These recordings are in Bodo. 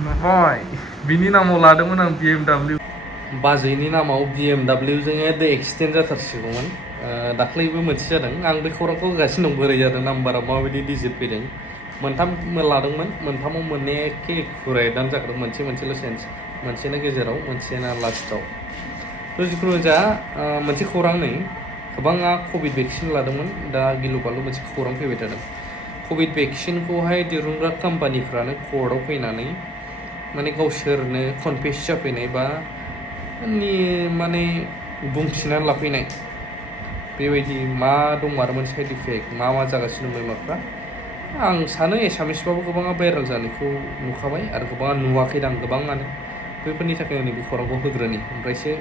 नहय बिनि नामाव लादोंमोन आं BMW बाजैनि नामाव BMW जों एद एक्सिडेन्ट जाथारसिगौमोन दाख्लैबो मोनसे जादों आं बे खौरांखौ होगासिनो दं बोरै जादों नाम्बारा माबायदि डिजिट फैदों मोनथाम लादोंमोन मोनथामाव मोननै एखे एखुरेटआनो जाखादों मोनसेल' सेन्स मोनसेना गेजेराव मोनसेना लास्टआव थ' जिखुनु जा मोनसे खौरां नै गोबाङा कभिड भेक्सिन लादोंमोन दा गिलु बालु मोनसे खौरां फैबाय थादों कभिड भेक्सिनखौहाय दिरुनग्रा कम्पानिफ्रानो कर्टआव फैनानै माने गावसोरनो कनफेस जाफैनाय बा माने बुंथिनानै लाफैनाय बेबायदि मा दंमारोमोन साइड इफेक्ट मा जागासिनो दं बेमारफ्रा आं सानो एसामिसबाबो गोबाङा भाइरेल जानायखौ नुखाबाय आरो गोबाङा नुवाखैदां गोबाङानो बैफोरनि थाखाय आं नैबे खौरांखौ होग्रोनि ओमफ्रायसो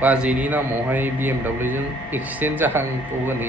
बाजैनि नामावहाय BMW जों एक्सिडेन्ट जाहांखौ होनो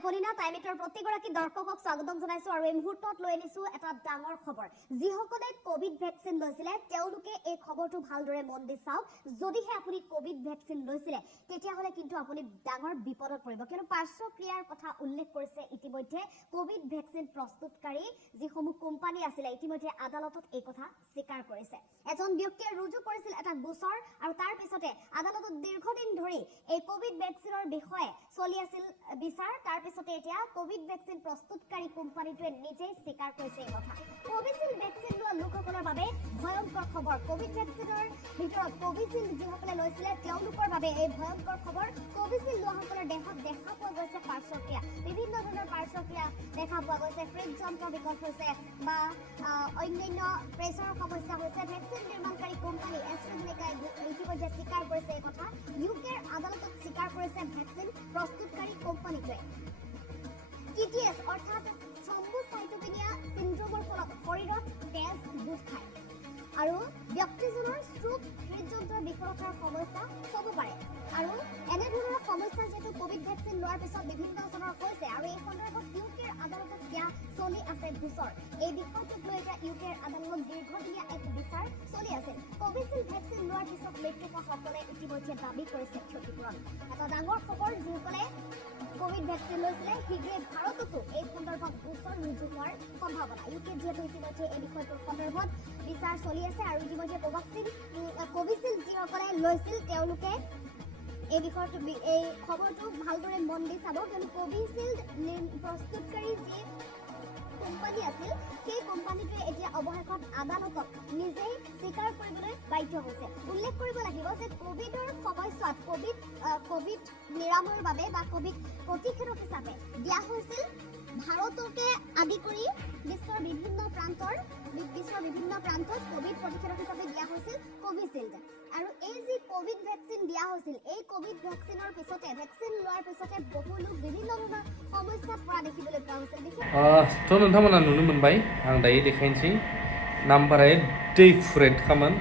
এফলিনা টাইমেটৰ প্ৰতিগৰাকী দৰ্শকক স্বাগতম জনাইছো আৰু এই মুহূৰ্তত লৈ আনিছো এটা ডাঙৰ খবৰ যিসকলে কোভিড ভেকচিন লৈছিলে তেওঁলোকে এই খবৰটো ভালদৰে মন দি চাওক যদিহে আপুনি কোভিড ভেকচিন লৈছিলে তেতিয়াহ'লে কিন্তু আপুনি ডাঙৰ বিপদত পৰিব কিয়নো পাৰ্শ্বক্ৰিয়াৰ কথা উল্লেখ কৰিছে ইতিমধ্যে কোভিড ভেকচিন প্ৰস্তুতকাৰী যিসমূহ কোম্পানী আছিলে ইতিমধ্যে আদালতত এই কথা স্বীকাৰ কৰিছে এজন ব্যক্তিয়ে ৰুজু কৰিছিল এটা গোচৰ আৰু তাৰ পিছতে আদালতত দীৰ্ঘদিন ধৰি এই কোভিড ভেকচিনৰ বিষয়ে চলি আছিল বিচাৰ তাৰ পিছতে এতিয়া কোভিড ভেকচিন প্ৰস্তুতকাৰী কোম্পানীটোৱে নিজেই স্বীকাৰ কৰিছে এই কথা কোভিচিল্ড ভেকচিন লোৱা লোকসকলৰ বাবে ভয়ংকৰ খবৰ কোভিড ভেকচিনৰ ভিতৰত কোভিচিল্ড যিসকলে লৈছিলে তেওঁলোকৰ বাবে এই ভয়ংকৰ খবৰ কোভিচিল্ড লোৱাসকলৰ দেহত দেখা পোৱা গৈছে পাৰ্শ্বক্ৰিয়া বিভিন্ন ধৰণৰ পাৰ্শ্বক্ৰিয়া দেখা পোৱা গৈছে হৃদযন্ত্ৰ বিকল হৈছে বা অন্যান্য প্ৰেছাৰৰ সমস্যা হৈছে ভেকচিন নিৰ্মাণকাৰী কোম্পানী এষ্ট্ৰাজেনেকাই ইতিমধ্যে স্বীকাৰ কৰিছে এই কথা ইউকেৰ আদালতত স্বীকাৰ কৰিছে ভেকচিন প্ৰস্তুতকাৰী কোম্পানীটোৱে TTS অৰ্থাৎ থ্ৰম্বোসাইটোপেনিয়া চিণ্ড্ৰোমৰ ফলত শৰীৰত তেজ গোট খায় আৰু ব্যক্তিজনৰ ষ্ট্ৰোক হৃদযন্ত্ৰৰ বিফলতাৰ সমস্যা হ'ব পাৰে আৰু এনেধৰণৰ সমস্যা যিহেতু কোভিড ভেকচিন লোৱাৰ পিছত বিভিন্ন জনৰ হৈছে আৰু এই সন্দৰ্ভত ইউকেৰ আদালতত এতিয়া চলি আছে গোচৰ এই বিষয়টোক লৈ এতিয়া ইউকেৰ আদালতত দীৰ্ঘদিনীয়া এক বিচাৰ চলি আছে কোভিচিল্ড ভেকচিন লোৱাৰ পিছত মৃত্যু হোৱাসকলে ইতিমধ্যে দাবী কৰিছে ক্ষতিপূৰণ এটা ডাঙৰ খবৰ যিসকলে কোভিড ভেকচিন লৈছিলে শীঘ্ৰে ভাৰততো এই সন্দৰ্ভত গোচৰ ৰুজু হোৱাৰ সম্ভাৱনা ইউকে যিহেতু ইতিমধ্যে এই বিষয়টোৰ সন্দৰ্ভত বিচাৰ চলি আছে আৰু ইতিমধ্যে কোভিচিল্ড যিসকলে লৈছিল তেওঁলোকে এই বিষয়টো এই খবৰটো ভালদৰে মন দি চাব কিয়নো কোভিচিল্ড প্ৰস্তুতকাৰী যি কোম্পানী আছিল সেই কোম্পানীটোৱে এতিয়া অৱশেষত আদালতত নিজেই স্বীকাৰ কৰিবলৈ বাধ্য হৈছে উল্লেখ কৰিব লাগিব যে কোভিডৰ সময়ছোৱাত কোভিড নিৰাময়ৰ বাবে বা কোভিড প্ৰতিষেধক হিচাপে দিয়া হৈছিল ভাৰতকে আদি কৰি বিশ্বৰ বিভিন্ন প্ৰান্তত কোভিড প্ৰতিষেধক হিচাপে দিয়া হৈছিল কোভিচিল্ড আৰু এই যি কোভিড ভেকচিন দিয়া হৈছিল এই কোভিড ভেকচিনৰ পিছতে ভেকচিন লোৱাৰ পিছতে বহু লোক বিভিন্ন ধৰণৰ সমস্যাত পৰা দেখিবলৈ পোৱা হৈছিল थ' नोंथांमोना नुनो मोनबाय आं दायो देखायनोसै नाम्बारा दै फुरेटखामोन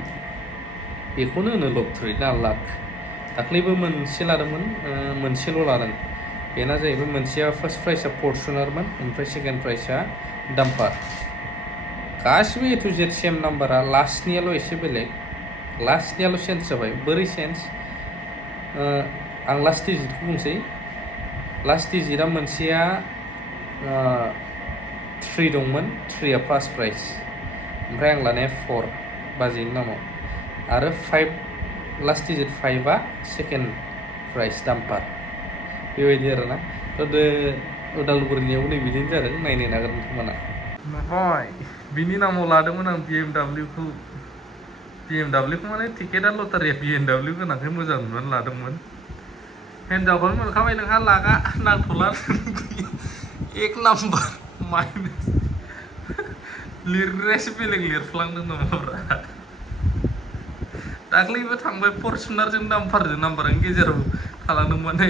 बेखौनो होनो ल'थ्रिट लाख दाख्लैबो मोनसे लादोंमोन मोनसेल' लादों बेना जाहैबाय मोनसेया फार्स्ट प्राइसआ फरचुनारमोन ओमफ्राय सेकेन्ड प्राइसआ डाम्पार गासिबो ए टु जेड सेम नाम्बारा लास्टनियाल' एसे बेलेग लास्टनियाल' चेन्ज जाबाय बोरै चेन्ज आं लास्ट डिजिटखौ बुंसै लास्ट डिजिटआ मोनसेया 3 दंमोन 3आ फार्स्ट प्राइस ओमफ्राय आं लानाया 4 बाजैनि नामाव आरो 5 लास्ट डिजिट 5आ सेकेन्ड प्राइस डाम्पार बेबायदि आरोना उदालगुरिनियाव नै बिदिनो जादों नायनो नागिरदों नोंथांमोना नहय बिनि नामाव लादोंमोन आं BMW खौ माने टिकेटआ लटारिया BMW गोनांखाय मोजां नुनानै लादोंमोन हिनजावखौनो मोनखाबाय नोंहा लागा नांथ'ला एक नाम्बार माइनास लिरग्रायासो बेलेग लिरफ्लांदों नामाब्रा दाख्लैबो थांबाय फरचुनारजों डाम्पारजों नाम्बारानो गेजेराव थालांदों माने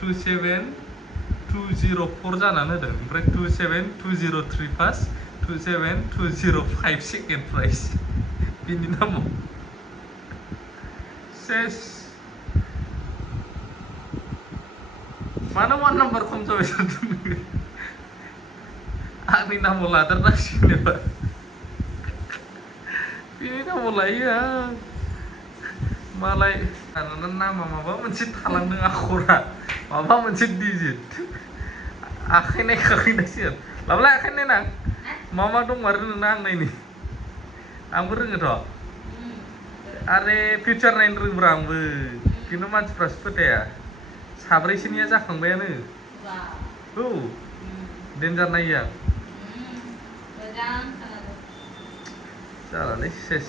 27204 जानानै होदों ओमफ्राय 27203 फार्स्ट 27205 सेकेन्ड प्राइस बिनि नामाव सेस मानो 1 नाम्बार खम जाबाय सानदों आंनि नामाव लादेरनांसिगोन एबार बिनि नामाव लायो आं मालाय नामा माबा मोनसे थालांदों आखरा माबा मोनसे डिजिट आखाइ नायखाखैनांसिगोन लाबलाय आखाइ नायना मा दंमारो नोंना आं नायनि आंबो रोङोथ' आरे फिउचार नायनो रोंब्रा आंबो खिन्थु मानसिफ्रासो फोथाया साब्रैसोनिया जाखांबायानो औ डेन्जार नायो आं जालालै सेस